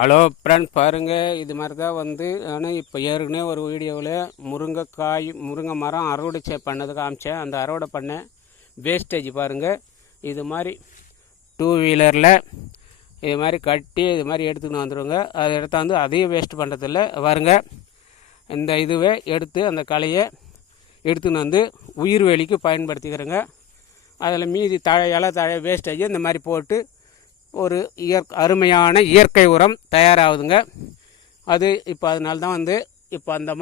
Hello friend, பாருங்கள். இது மாதிரி தான் ஆனால் இப்போ ஏற்கனவே ஒரு வீடியோவில் முருங்கை மரம் அறுவடை பண்ணது காமிச்சேன். அந்த அறுவடை பண்ண வேஸ்டேஜ் பாருங்கள். இது மாதிரி 2 வீலரில் இது மாதிரி கட்டி இது மாதிரி எடுத்துக்கின்னு வந்துடுங்க. அதை எடுத்தாந்து அதையும் வேஸ்ட் பண்ணுறதில்ல. பாருங்கள், இந்த இதுவே எடுத்து அந்த களையை எடுத்துன்னு வந்து உயிர் வேலிக்கு பயன்படுத்திக்கிறேங்க. அதில் மீதி இலை வேஸ்டேஜ் இந்த மாதிரி போட்டு ஒரு அருமையான இயற்கை உரம் தயாராகுதுங்க. அது இப்போ அதனால தான் இப்போ இந்த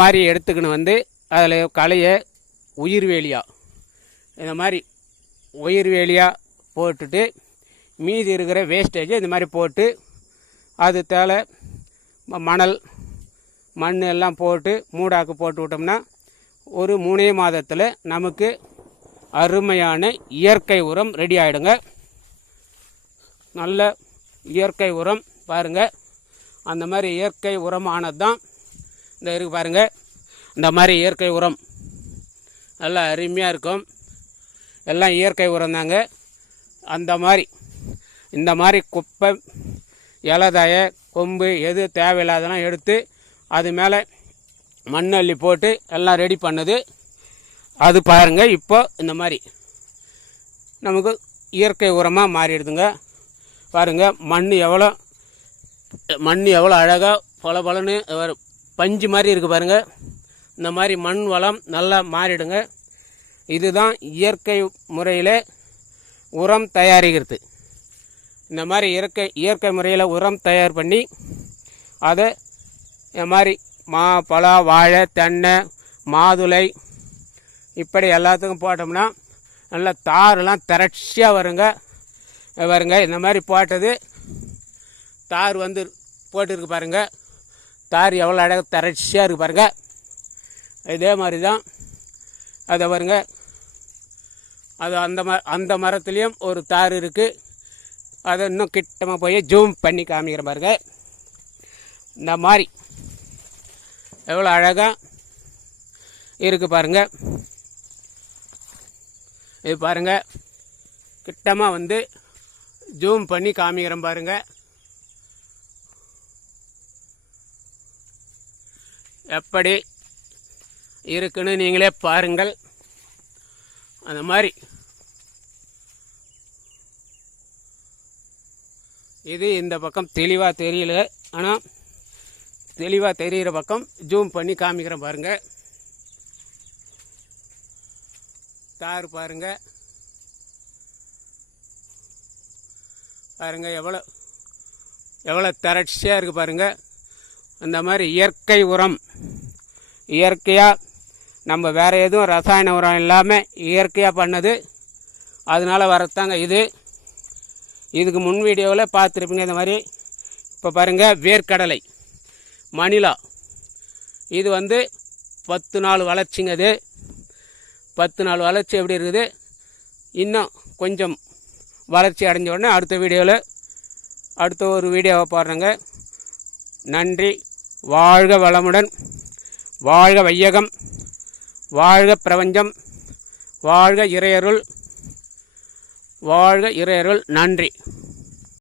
மாதிரி எடுத்துக்கின்னு அதில் களையை இந்த மாதிரி உயிர் வேலியாக போட்டுட்டு மீதி இருக்கிற வேஸ்டேஜை இந்த மாதிரி போட்டு அது தேவை மண் எல்லாம் போட்டு மூடாக்கு போட்டு விட்டோம்னா ஒரு 3 மாதத்தில் நமக்கு அருமையான இயற்கை உரம் ரெடி ஆகிடுங்க. நல்ல இயற்கை உரம் பாருங்கள். அந்த மாதிரி இயற்கை உரமானது தான் இந்த இருக்குது பாருங்கள். இந்த மாதிரி இயற்கை உரம் நல்லா அருமையாக இருக்கும். எல்லாம் இயற்கை உரம் தாங்க. இந்த மாதிரி குப்பை இலதய கொம்பு எது தேவையில்லாதெல்லாம் எடுத்து அது மேலே மண் அள்ளி போட்டு எல்லாம் ரெடி பண்ணுது. அது பாருங்கள், இப்போ இந்த மாதிரி நமக்கு இயற்கை உரமாக மாறிடுதுங்க. பாருங்கள், மண் எவ்வளோ அழகாக பளபளன்னு பஞ்சு மாதிரி இருக்குது பாருங்கள். இந்த மாதிரி மண் வளம் நல்லா மாறிடுங்க. இதுதான் இயற்கை முறையில் உரம் தயாரிக்கிறது. இந்த மாதிரி இயற்கை முறையில் உரம் தயார் பண்ணி அதை இந்த மாதிரி பலா, வாழை, தென்னை, மாதுளை இப்படி எல்லாத்துக்கும் போட்டோம்னா நல்லா தாரெல்லாம் திரட்சியாக வருங்க. இந்த மாதிரி போட்டது தார் போட்டுருக்கு பாருங்கள். தார் எவ்வளோ அழகாக திரட்சியாக இருக்குது பாருங்கள். இதே மாதிரி தான் அதை பாருங்க. அது அந்த மரத்துலேயும் ஒரு தார் இருக்குது. அதை இன்னும் கிட்டமாக போய் ஜூம் பண்ணி காமிக்கிற பாருங்க. இந்த மாதிரி எவ்வளோ அழகாக இருக்குது பாருங்கள். இது பாருங்கள், கிட்டமாக ஜூம் பண்ணி காமிக்கிறேன் பாருங்கள். எப்படி இருக்குன்னு நீங்களே பாருங்கள். அந்த மாதிரி இது இந்த பக்கம் தெளிவாக தெரியல, ஆனால் தெளிவாக தெரிகிற பக்கம் ஜூம் பண்ணி காமிக்கிறேன் பாருங்கள். தார் பாருங்கள். எவ்வளோ திரட்சியாக இருக்குது பாருங்கள். அந்த மாதிரி இயற்கை உரம், இயற்கையாக நம்ம வேறு எதுவும் ரசாயன உரம் இல்லாமல் இயற்கையாக பண்ணது. அதனால் வரத்தாங்க இதுக்கு முன் வீடியோவில் பார்த்துருப்பீங்க. இந்த மாதிரி இப்போ பாருங்கள், வேர்க்கடலை மணிலா இது 10 நாள் வளர்ச்சிங்க. இது 10 நாள் வளர்ச்சி எப்படி இருக்குது. இன்னும் கொஞ்சம் வளர்ச்சி அடைஞ்ச உடனே அடுத்த ஒரு வீடியோவை போடுறேங்க. நன்றி. வாழ்க வளமுடன், வாழ்க வையகம், வாழ்க பிரபஞ்சம், வாழ்க இறையருள், வாழ்க இறையருள். நன்றி.